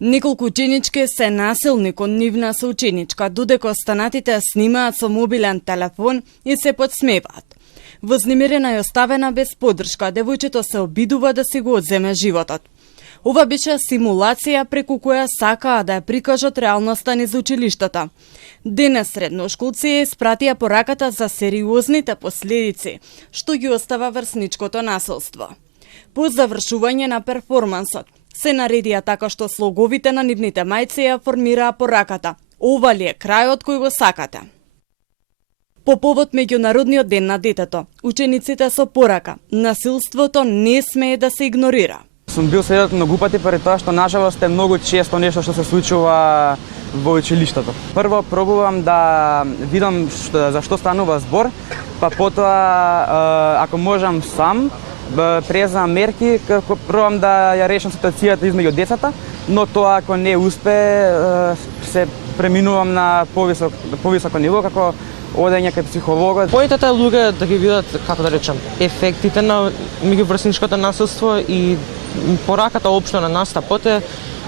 Неколку ученички се насилни кон нивна соученичка, додека останатите снимаат со мобилен телефон и се подсмеваат. Вознемирена и оставена без поддршка, девојчето се обидува да си го одземе животот. Ова беше симулација преку која сакаа да ја прикажат реалноста низ училиштата. Денес средношколци испратија пораката за сериозните последици, што ги остава врсничкото насилство. По завршување на перформансот, се наредија така што слоговите на нивните мајци ја формираа пораката. Ова ли е крајот кој го сакате? По повод Меѓународниот ден на детето, учениците со порака: насилството не смее да се игнорира. Сум бил сведок многу пати поради тоа што нажалост е многу често нешто што се случува во училиштето. Прво пробувам да видам за што станува збор, па потоа ако можам сам преземам мерки, пробам да ја решам ситуацијата измеѓу децата, но тоа ако не успе се преминувам на повисоко ниво како одење кај психологот. Поентата е луѓе да ги видат, како да речам, ефектите на меѓуврсничкото насилство и пораката општо на настапот е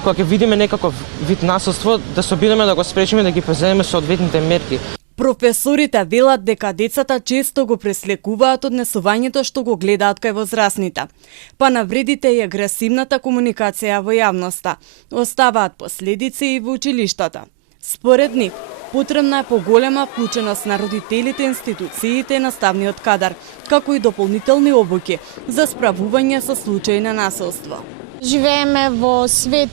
кога ќе видиме некаков вид насилство да се обидеме да го спречиме, да ги преземеме соодветните мерки. Професорите велат дека децата често го преслекуваат однесувањето што го гледаат кај возрастните, па навредите и агресивната комуникација во јавноста оставаат последици и во училиштата. Според нив, потребна е поголема вклученост на родителите, институциите и наставниот кадар, како и дополнителни обуки за справување со случаи на насилство. Живееме во свет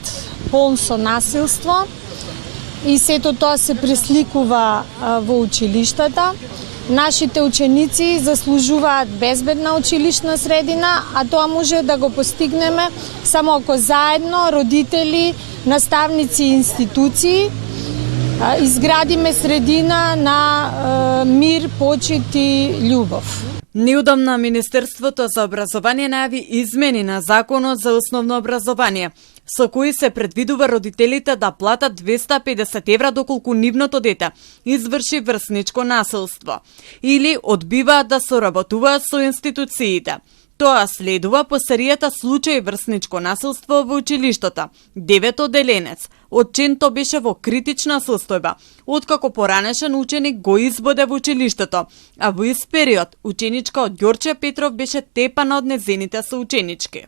полн со насилство и сето тоа се пресликува во училиштата. Нашите ученици заслужуваат безбедна училишна средина, а тоа може да го постигнеме само ако заедно родители, наставници и институции изградиме средина на мир, почит и љубов. Неодамна Министерството за образование најави измени на Законот за основно образование, со кои се предвидува родителите да платат 250 евра доколку нивното дете изврши врсничко насилство или одбиваат да соработуваат со институциите. Тоа следува по серијата случаи врсничко насилство во училиштата. 9 одделенец, Отченто беше во критична состојба, откако поранешен ученик го избоде во училиштето, а во ист период ученичка од Ѓорче Петров беше тепана од незините соученички.